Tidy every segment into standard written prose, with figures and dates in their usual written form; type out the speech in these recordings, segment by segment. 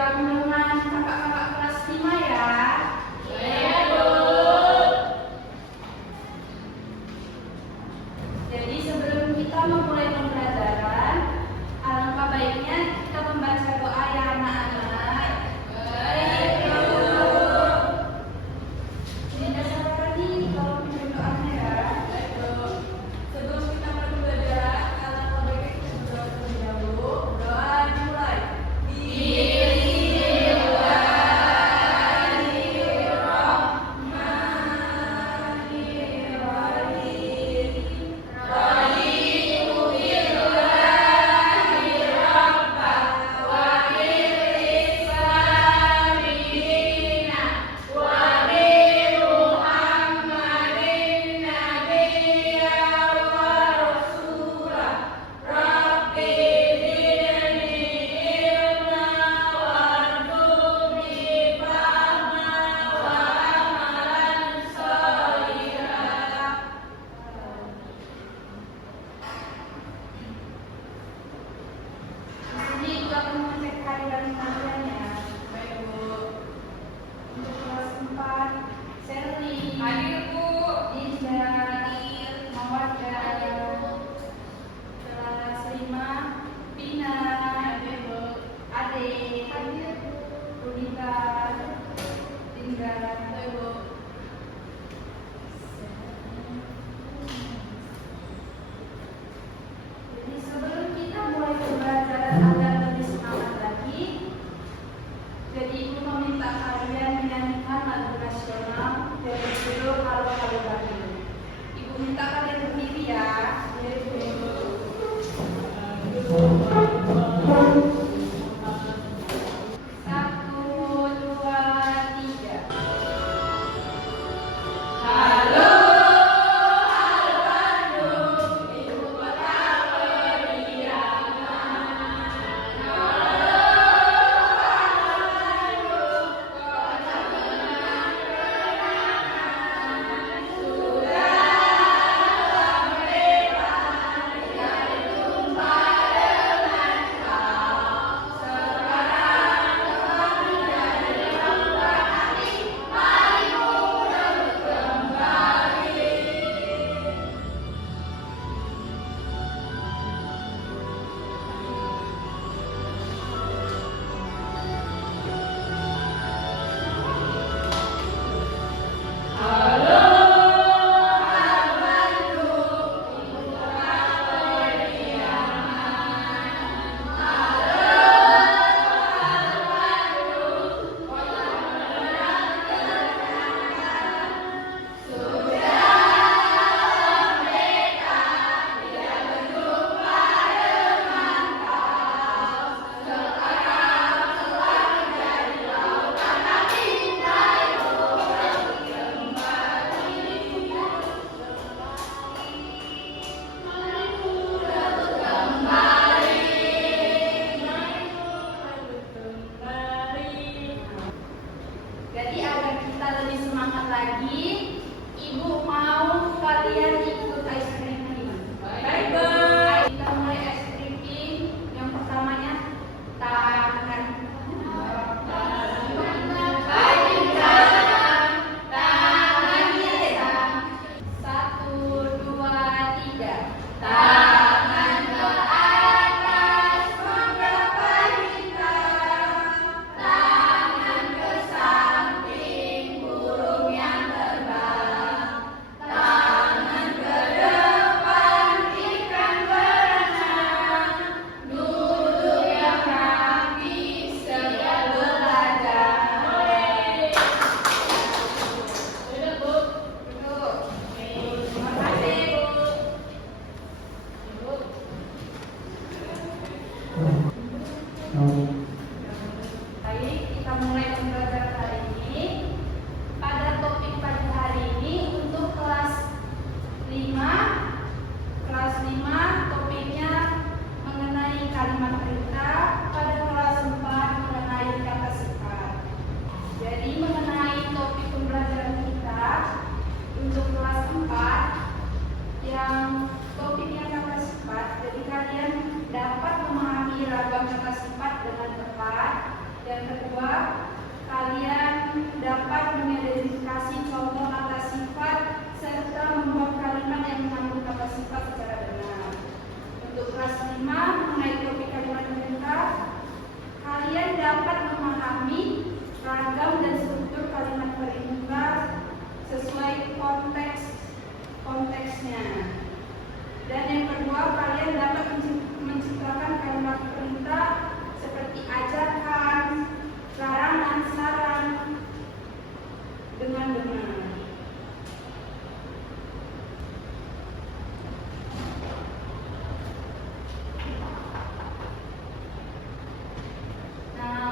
bergabung dengan kakak-kakak kelas 5 ya. Iya, Bu. Jadi sebelum kita memulai pembelajaran, alangkah baiknya kita membaca doa ya anak-anak. Baik, Bu. Dinda Saraswati kalau pimpin doanya ya. Baik, Bu. Sebelum kita mulai belajar, alangkah baiknya kita berdoa terlebih dahulu. Doa dimulai. Jadi juga akan mengecek harian kalian ya. Baik, Bu. Untuk kelas 4, Sherly, Hadir, Bu. Dinda, Mawarda. Kelas 5, Pina, Hadir, Bu. Ade, Rudita, Dinda. Baik, Bu. Jadi sebelum kita mulai pembelajaran agar lebih semangat lagi, jadi Ibu meminta kalian menyanyikan lagu nasional dari judul Halo Halo Bayu. Ibu minta kalian berdiri ya. Ya, Ibu. Satu, dua, tiga. Halo, halo Bandung, ibu kota periangan. Halo, halo Bandung, kota kenangan. Sudah merdeka, tidak jumpa dengan kau. Sekarang telah menjadi hamba hati, mari merebut kembali. Halo, halo Bandung, ibu kota periangan. Halo, halo Bandung, kota kenangan. Sudah merdeka, tidak berjumpa dengan kau. Sekarang telah menjadi lautan hati, mari merebut kembali. Mari merebut kembali. Mari merebut kembali. Jadi agar kita lebih semangat lagi, Ibu mau kalian ikut ice creaming. Baik, Bu. Kita mulai ice creaming. Yang pertamanya tangan. Satu, dua, tiga. Tangan ke atas menggapai bintang, tangan ke samping burung yang terbang, tangan ke depan ikan berenang, duduk yang rapi sedia belajar. Duduk, Bu. Duduk. Terima kasih, Bu. Baik, kita mulai pembelajaran hari ini. Pada topik pagi hari ini untuk kelas 5 topiknya mengenai kalimat perintah, pada kelas 4 mengenai kata sifat. Jadi mengenai topik pembelajaran kita untuk kelas 4 yang topiknya kata sifat, jadi kalian dapat memahami ragam kata sifat dengan konteksnya. Dan yang kedua, kalian dapat menciptakan kalimat perintah seperti ajakan, larangan, saran dengan benar.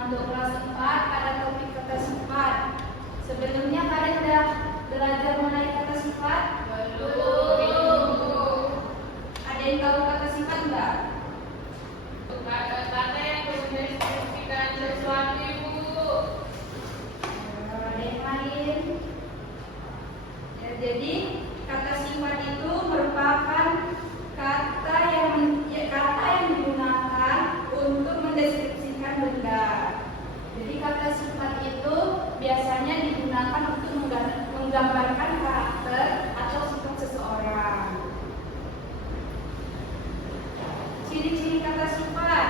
Untuk kelas 4 ada topik kata sifat. Sebelumnya kalian sudah belajar mengenai kata sifat? Belum. Ada yang tahu kata sifat enggak? Kata yang mendeskripsikan sesuatu, Ibu. Ada yang lain? Ya, jadi kata sifat itu merupakan kata yang digunakan untuk mendeskripsikan benda. Jadi kata sifat itu biasanya digunakan untuk menggambarkan karakter atau sifat seseorang. Ciri-ciri kata sifat.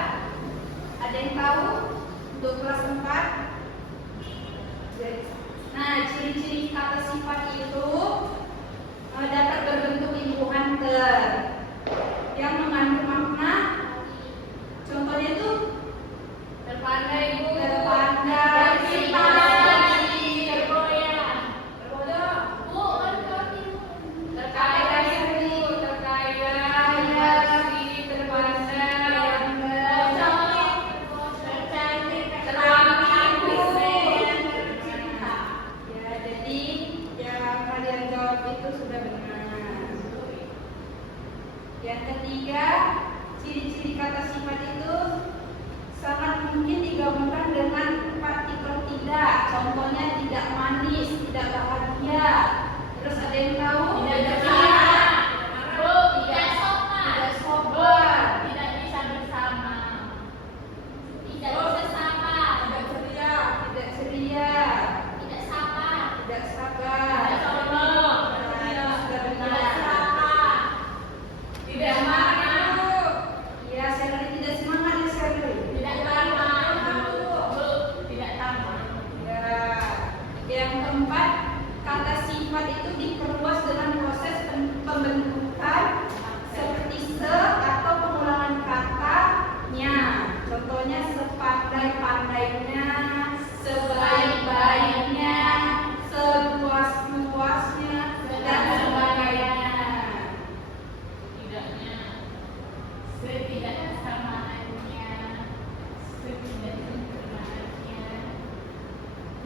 Ada yang tahu untuk kelas 4? Nah, ciri-ciri kata sifat itu dapat berbentuk imbuhan yang mengandung makna. Contohnya itu Terpandai, Ibu. terpandai, tergoyah, Bu, terkaya, Ibu. Terkaya, bersih, terpandang, tercantik, terwangi, bersih. ya, jadi yang kalian jawab itu sudah benar. Yang ketiga, ciri-ciri kata sifat itu sangat mungkin digabungkan dengan partikel tidak. Contohnya tidak manis, tidak bahagia. Terus ada yang tahu? Tidak ceria, ceria, Bu, tidak sopan, tidak sopan, tidak bisa bersama, tidak bisa sama, tidak ceria, tidak ceria, tidak sabar, tidak sabar. tidak sombong, Nah, itu sudah benar. tidak serakah, tidak marah, Ya, Sherly tidak semangat ya, Sherly. tidak tamak, Bu, tidak tamak. Ya, yang keempat, kata sifat itu diperluas dengan proses pembentukan seperti se atau pengulangan katanya. Contohnya sepandai-pandainya, sebaik-baiknya, seluas-luasnya, dan sebagainya. Tidaknya, setidaksamaannya, setidaksempurnaannya.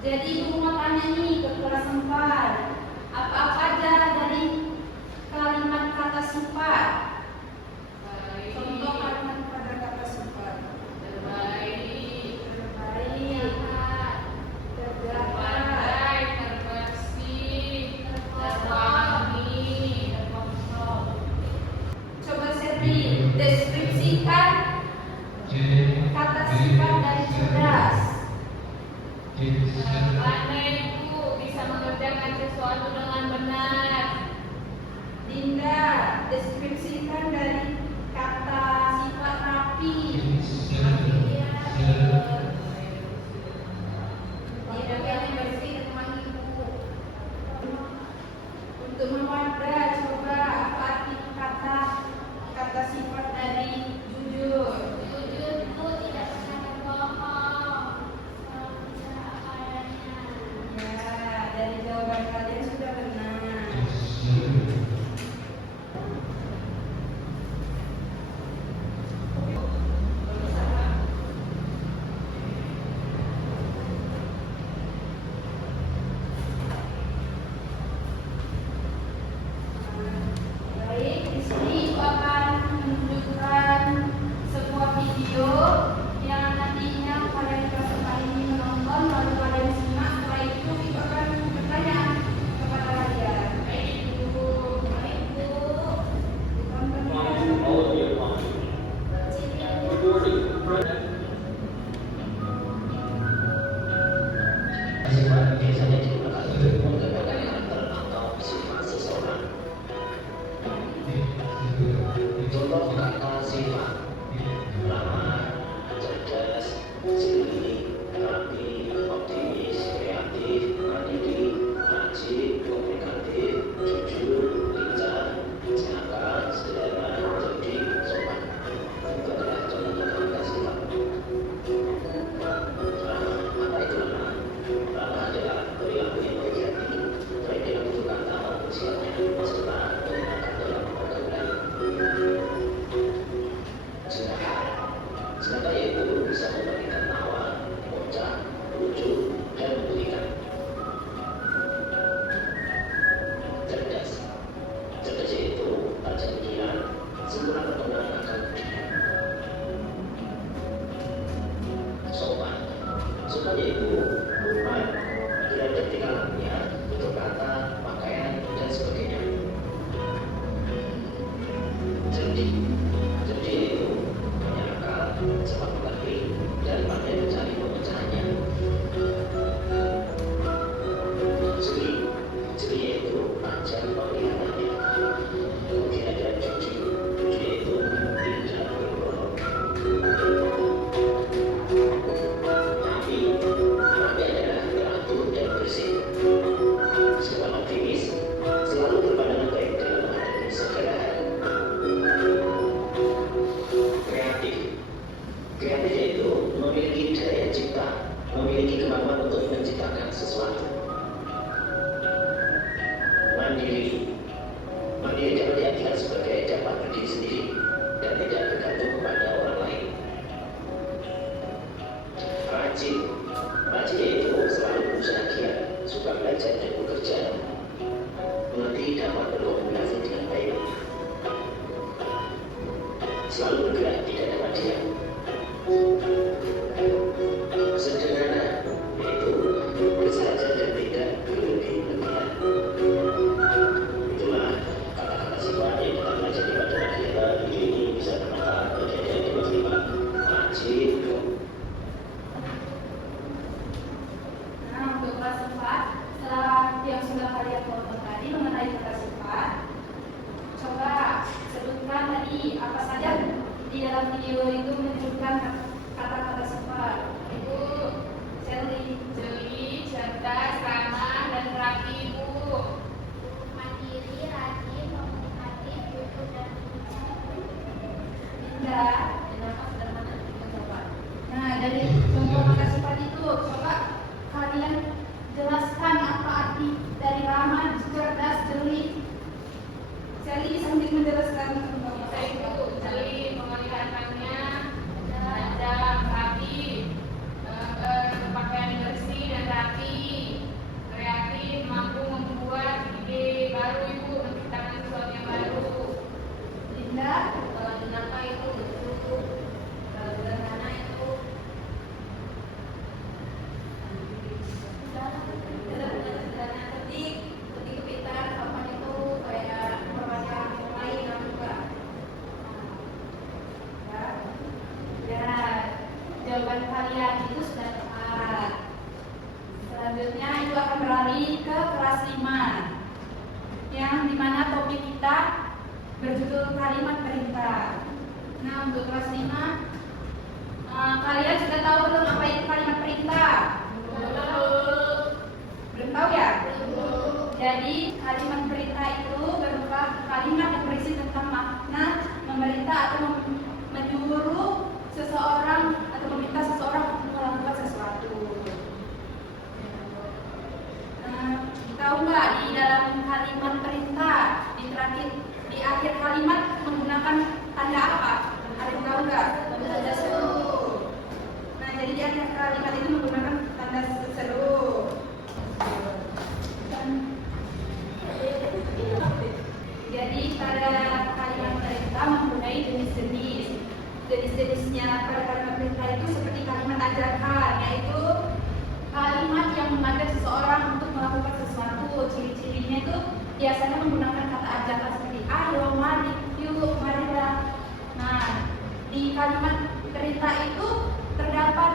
Jadi ibu mau tanya nih ke kelas 4, apa aja dari kalimat kata sifat? Contoh kalimat pada kata sifat. Terbaik, Terbaik, terjaga, terpandai, terbersih, terwangi, terkonsol. coba Sherly deskripsikan kata sifat dari cerdas. Pandai, Bu, bisa mengerjakan sesuatu dengan benar. Dinda deskripsikan dari kata sifat rapi. Tidaknya bersih dan wangi, Bu. Untuk Mawanda, coba apa arti kata sifat dari jujur? Jujur, Bu, tidak pernah berbohong. Selalu bicara apa adanya. Ya, dari jawaban kalian sudah benar. yaitu rumah, bagian dan tinggalannya, tutur kata, pakaian, dan sebagainya. Jadi itu punya akal, cepat mengerti, dan pandai mencari pemecahannya. Jeli yaitu ajang penglihatannya. Kemudian ada jujur yaitu tidak berbohong. Tapi adalah teratur dan bersih. Seorang optimis selalu berpandangan baik dalam menghadapi segala hal. Kreatif yaitu memiliki daya cipta, memiliki kemampuan untuk menciptakan sesuatu. Mandiri dapat diartikan sebagai dapat berdiri sendiri dan tidak bergantung kepada orang lain. Rajin yaitu selalu berusaha giat, suka belajar dan bekerja, mengerti dapat berkomunikasi dengan baik, selalu bergerak, tidak dapat diam. Sederhana yaitu bersahaja dan tidak berlebih-lebihan. Itulah kata-kata sifat yang kita pelajari pada akhirnya ini bisa bermanfaat bagi adik-adik kelas 5. Rajin. Nah, untuk kelas 4, setelah yang sudah kalian tonton tadi mengenai kata sifat, coba sebutkan tadi apa saja di dalam video itu menyebutkan kata-kata sifat. Itu Jeli, cerdas, ramah, dan rapi, Bu. Mandiri, rajin, komunikatif, jujur, dan indah. Kenapa sederhana? Kita coba. Nah, dari contoh kata sifat itu, coba kalian jelaskan apa arti dari ramah, cerdas, jeli. Sally sambil menjelaskan contohnya. Saya itu jeli, penglihatannya tajam, rapi, pakaian bersih dan rapi, kreatif, mampu membuat ide baru, Ibu, menciptakan sesuatu yang baru. Indah, Kenapa itu lucu? Sederhana itu sederhana, ketik kepintaran, apa itu kayak informasi yang lain yang juga. Ya, jawaban kalian itu sudah tepat. Selanjutnya itu akan beralih ke kelas 5, yang dimana topik kita berjudul kalimat perintah. Nah, untuk kelas 5, kalian sudah tahu belum apa itu kalimat perintah? Belum tahu ya? Jadi kalimat perintah itu berupa kalimat yang berisi tentang makna memerintah atau menyuruh seseorang atau meminta seseorang untuk melakukan sesuatu. Tahu nggak di dalam kalimat perintah di akhir kalimat menggunakan tanda apa? Ada yang tahu nggak? Tanda seru. Nah, jadi di akhir kalimat itu menggunakan tanda seru. Jadi pada kalimat perintah mempunyai jenis-jenisnya. Pada kalimat perintah itu seperti kalimat ajakan, yaitu kalimat yang mengajak seseorang untuk melakukan sesuatu. Ciri-cirinya itu biasanya menggunakan kata ajakan seperti ayo, mari, yuk, marilah. Nah, di kalimat perintah itu terdapat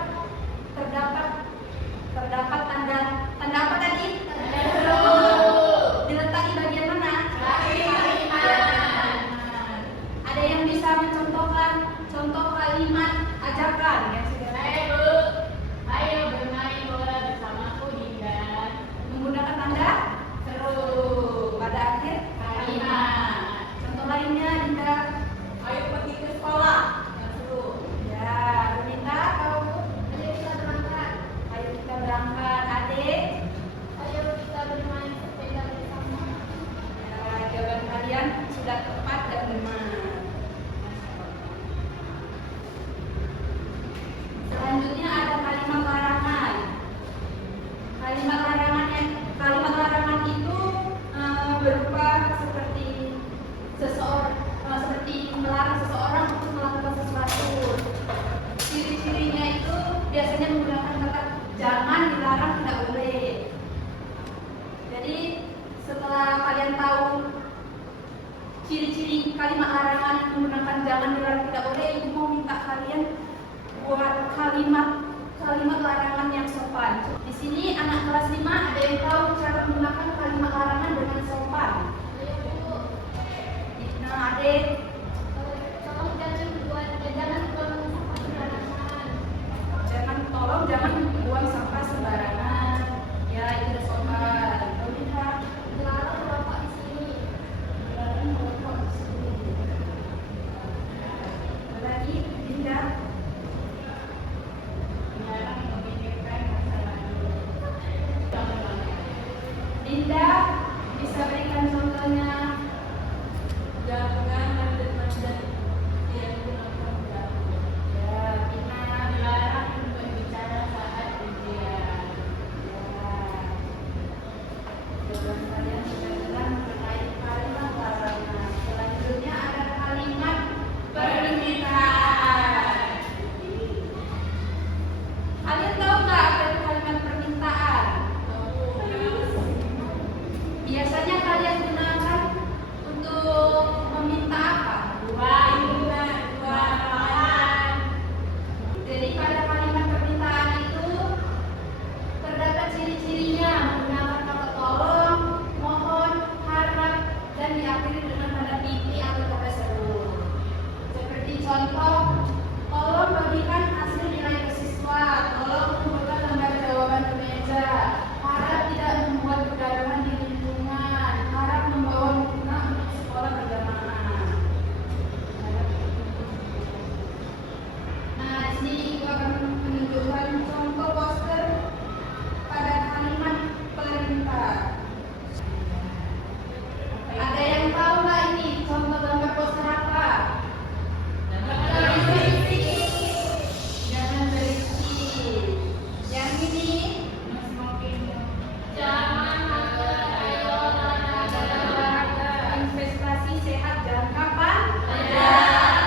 tanda apa tadi? Diletak di bagian mana? Ada yang bisa mencontohkan contoh kalimat ajakan yang sudah ayo bermain bola bersamaku, Dinda. menggunakan tanda seru pada akhir kalimat. Contoh lainnya, Dinda. Ayo pergi ke sekolah. Yang seru. Ya, Dinda tahu? ayo kita berangkat, Ayo kita berangkat. Adik, ayo kita bermain kalian buat kalimat larangan yang sopan. Di sini anak kelas 5 ada yang tahu cara menggunakan kalimat larangan dengan sopan? Nah, Adek, jangan buang sampah sembarangan. Ya, itu sopan. Dilarang merokok di sini. Lagi, Dinda. Dinda, bisa berikan contohnya? Jangan manjat-manjat yang gunakan jarum. Ya, Pina dilarang Berbicara saat ujian. Jawaban kalian sudah jelas mengenai kalimat larangan. Selanjutnya ada kalimat permintaan. Kalian tahu nggak apa itu kalimat permintaan? Biasanya kalian gunakan untuk meminta apa? Jadi pada kalimat permintaan itu terdapat ciri-cirinya menggunakan kata tolong, mohon, harap, dan diakhiri dengan tanda titik atau kata seru. Seperti contoh, tolong bagikan hasil nilai ke siswa, tolong kumpulkan lembar jawaban ke meja, harap tidak membuat kegaduhan di lingkungan, harap membawa mukena untuk sekolah berjamaah. Nah, di sini ibu akan menunjukkan contoh poster pada kalimat perintah. Ada yang tahu nggak ini contoh gambar poster apa? Jangan berisik. Yang ini investasi sehat jangka panjang.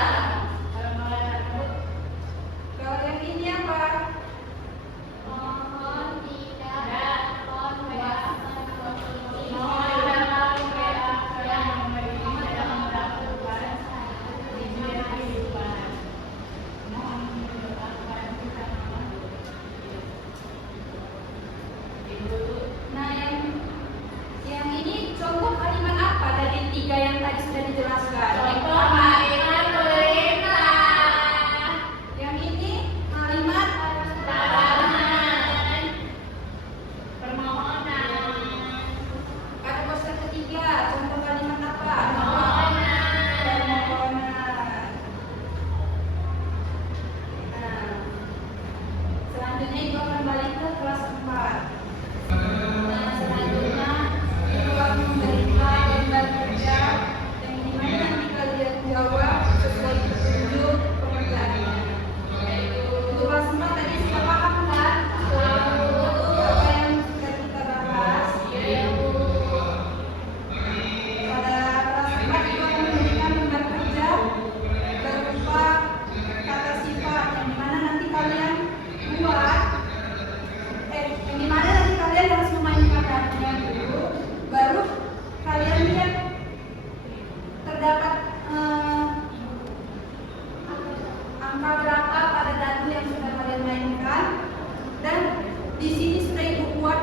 Kalau yang ini apa? Mohon tidak Nah, yang ini contoh kalimat apa dari tiga yang tadi sudah dijelaskan? Yang ini kalimat pada poster ketiga, contoh kalimat apa? Permohonan. Nah, selanjutnya ibu akan balik ke kelas 4. Nah, selanjutnya ibu akan memberikan lembar kerja yang dimana nanti kalian jawab sesuai petunjuk pengerjaannya. Untuk kelas 4 tadi sudah paham kan? Apa yang sudah kita bahas? Pada kelas 4 ibu akan memberikan lembar kerja berupa kata sifat yang dimana nanti kalian buat yang dimana nanti kalian harus memainkan katanya dulu, baru kalian lihat terdapat angka berapa pada dadu yang sudah kalian mainkan, dan di sini sudah ibu buat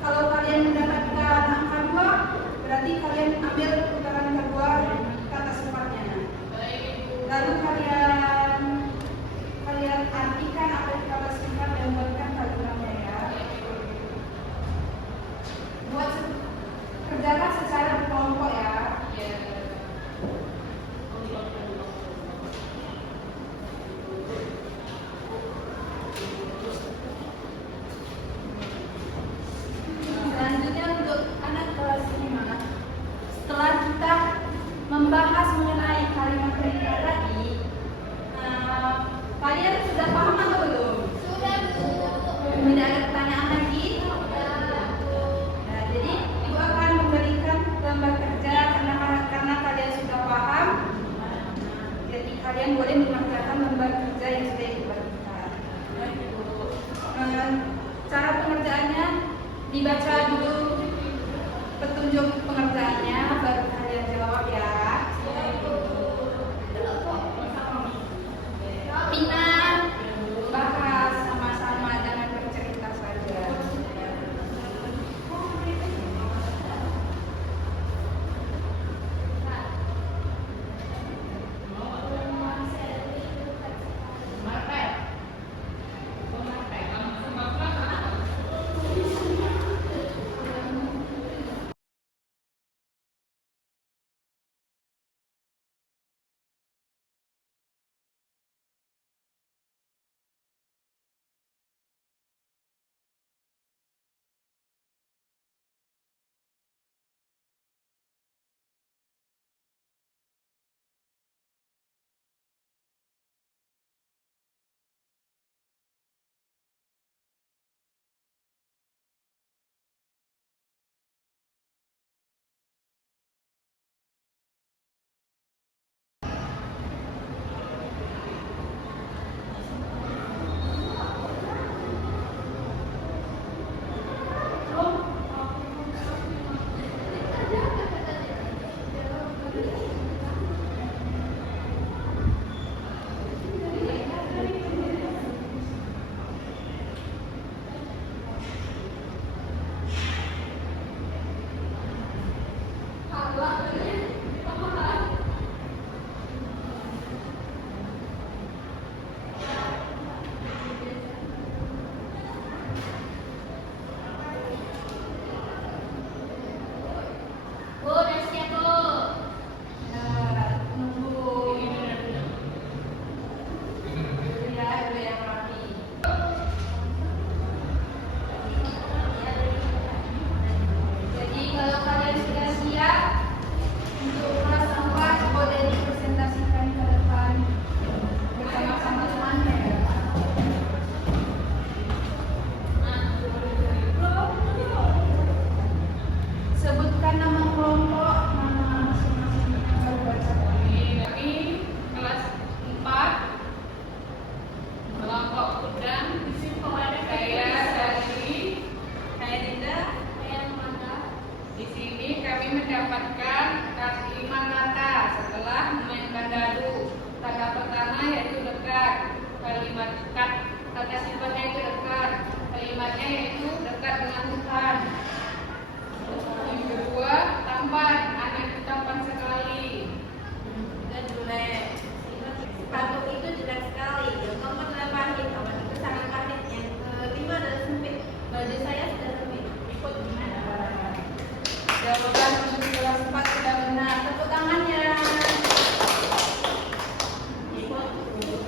kalau kalian mendapatkan angka 2 berarti kalian ambil putaran kedua kata sifatnya. Lalu kalian artikan apa itu kata sifat dan buatkan kalimatnya ya. Kerjakan secara berkelompok ya. Selanjutnya untuk anak kelas 5, setelah kita membahas mengenai kalimat perintah tadi, kalian sudah paham atau belum? Sudah, Bu. Tidak ada pertanyaan lagi? Nah, jadi ibu akan memberikan gambar kerja karena kalian sudah paham. Jadi kalian boleh mengerjakan lembar kerja yang sudah ibu berikan. Cara pengerjaannya dibaca dulu petunjuk pengerjaannya, baru kalian jawab ya.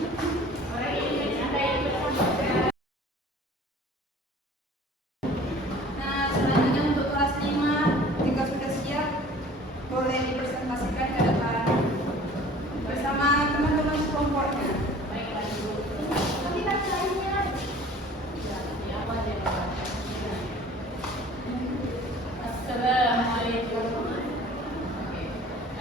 Nah, selanjutnya untuk kelas 5, jika sudah siap, boleh dipresentasikan ke depan bersama teman-teman sekelompoknya. Tapi kan lainnya. Assalamualaikum.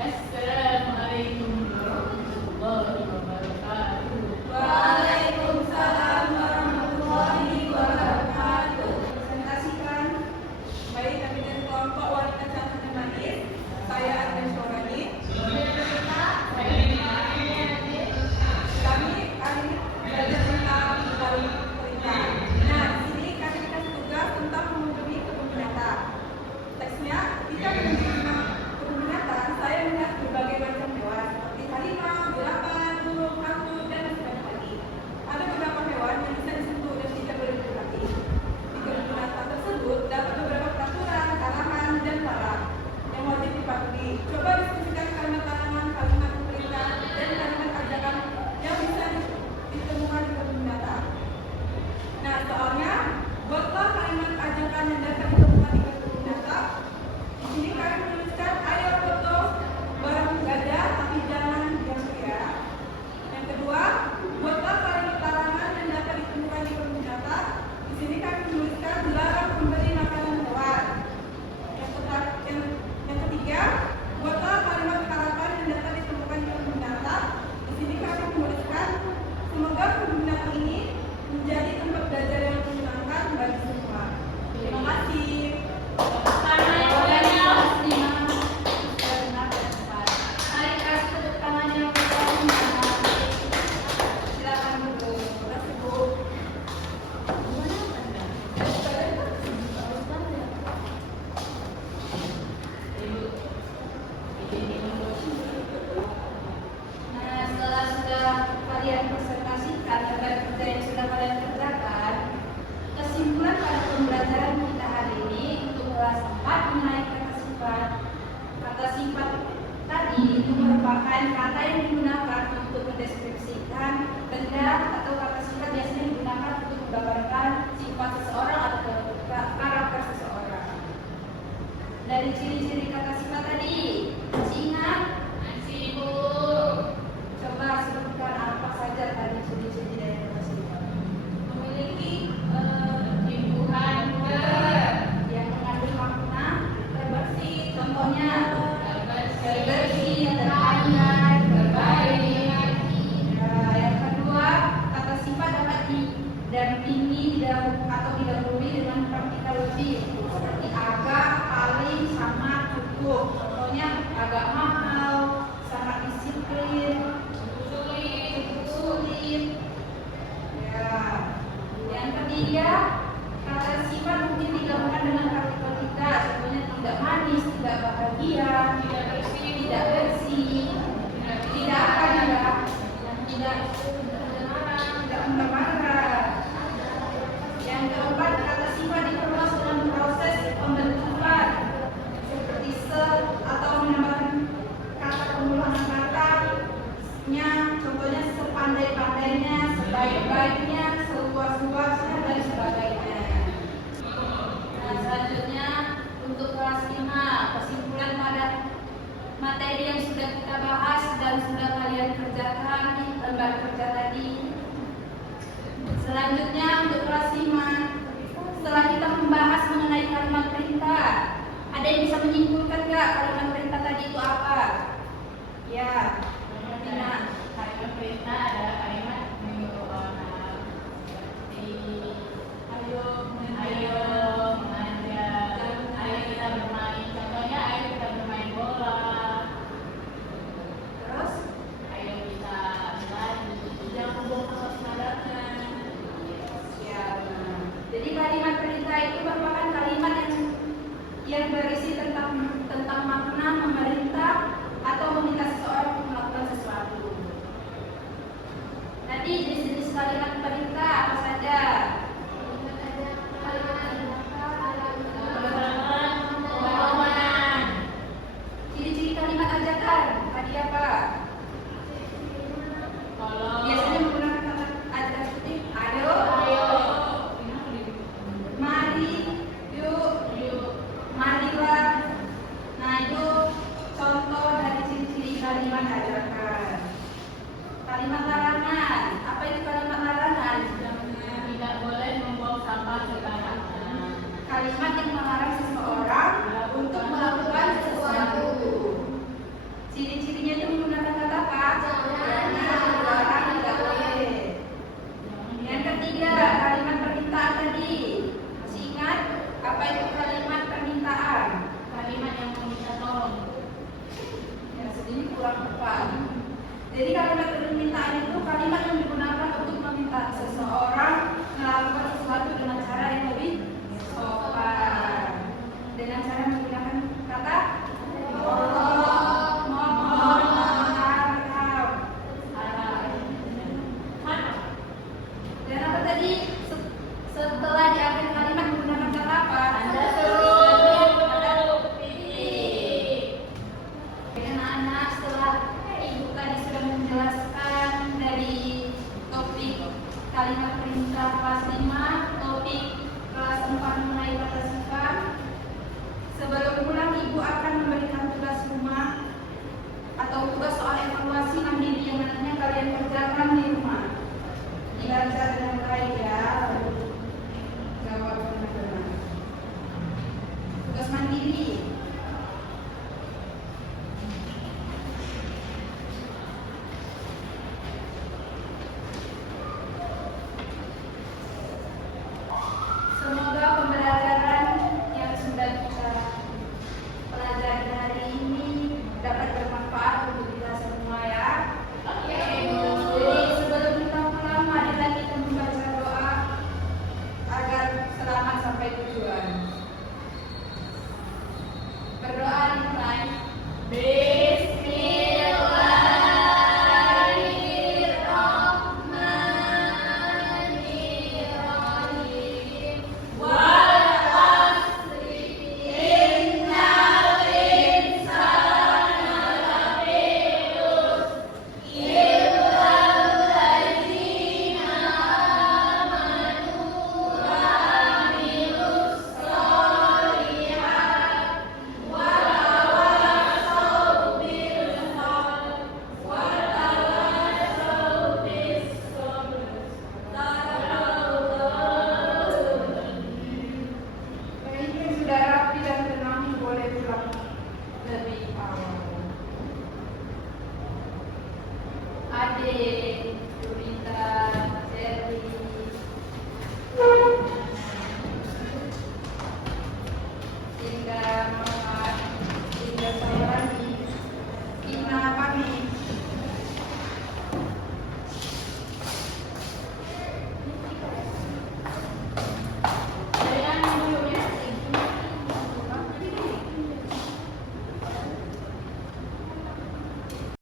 Assalamualaikum warahmatullahi wabarakatuh. Waalaikumsalam warahmatullahi wabarakatuh. Presentasikan. Baik, kami dari kelompok wanita cantik dan manis. Saya Arden Syorani. Kami hari ini belajar tentang melalui perintah. Nah, di sini kami dikasih tugas tentang mengunjungi kebun binatang. Teksnya, ketika mengunjungi kebun binatang, saya melihat berbagai macam hewan seperti harimau, jerapah, burung, hantu, dan masih banyak lagi. Ada beberapa hewan yang bisa disentuh dan tidak boleh didekati. Di kebun binatang tersebut dapat beberapa peraturan, arahan, dan larang yang wajib dipatuhi. Coba diskusikan kalimat perintah dan kalimat ajakan yang bisa ditemukan di kebun binatang. Nah, soalnya buatlah kalimat ajakan yang dapat ditemukan di kebun binatang. Di sini kami menuliskan ayo foto barang gajah tapi jangan yang pria. Yang kedua, buatlah kalimat larangan yang dapat ditemukan di kebun binatang. Di sini kami menuliskan dilarang memberi makanan hewan. Yang ketiga, buatlah kalimat harapan yang dapat ditemukan di kebun binatang. Di sini kami menuliskan semoga kebun binatang ini menjadi tempat belajar yang menyenangkan bagi semua. Terima kasih. Mari kasih tepuk tangan yang meriah. Silakan duduk. Terima kasih, Bu. Nah, setelah sudah kalian presentasikan tentang kerja yang sudah kalian kerjakan, kesimpulan pada pembelajaran kita hari ini untuk kelas 4 mengenai kata sifat. Kata sifat tadi itu merupakan kata yang digunakan untuk mendeskripsikan benda atau kata sifat biasanya digunakan untuk menggambarkan sifat seseorang atau karakter seseorang. Dari ciri-ciri kata sifat tadi, masih ingat? Masih, Bu. Coba sebutkan apa saja tadi ciri-ciri dari kata sifat. Memiliki imbuhan Yang mengandung makna terbersih, contohnya terbersih, bersih, terpandai, terbaik. Nah, yang kedua, kata sifat dapat didampingi atau didahului dengan partikel lebih seperti agak, paling, sama, cukup. Contohnya agak mahal, sangat disiplin, sulit. Ya. Yang ketiga, kata sifat mungkin digabungkan dengan partikel tidak. Contohnya tidak manis, tidak bahagia, tidak bersih, tidak apa juga, tidak marah. Yang keempat, kata sifat diperluas dengan proses pembentukan seperti atau menambahkan kata pengulangan katanya. Contohnya sepandai-pandainya, sebaik-baiknya, seluas-luasnya, dan sebagainya. Nah, selanjutnya untuk kelas 5, kesimpulan pada materi yang sudah kita bahas dan sudah kalian kerjakan di lembar kerja tadi. Selanjutnya untuk kelas 5, setelah kita membahas mengenai kalimat perintah, ada yang bisa menyimpulkan nggak kalimat perintah tadi itu apa? Ya, Tina. kalimat perintah adalah kalimat menyuruh orang seperti ayo mengajak, ayo kita bermain. Contohnya ayo kita bermain bola, Terus, ayo kita berlari, jangan membuang sampah sembarangan. ya, benar. Jadi kalimat perintah itu merupakan kalimat yang berisi tentang makna memerintah atau meminta seseorang untuk melakukan sesuatu. Nanti jenis-jenis kalimat perintah apa saja? Ciri-ciri kalimat ajakan tadi apa? Kalau Biasanya kalimat perintah kelas 5, topik kelas 4 mengenai kata sifat. Sebelum pulang, Ibu akan memberikan tugas rumah atau tugas soal evaluasi mandiri yang nantinya kalian kerjakan di rumah. Dibaca dengan baik ya, lalu jawab benar-benar. Tugas mandiri. Semoga pembelajaran yang sudah kita pelajari hari ini dapat bermanfaat untuk kita semua ya. Jadi sebelum kita pulang, marilah kita membaca doa agar selamat sampai tujuan. Berdoa dimulai. Pemimpin sudah rapi dan tenang, boleh pulang lebih awal. Adik, Rita, Sherly, Dinda, Muhammad, Dinda Sayrani, Ina pamit. Jangan dulu.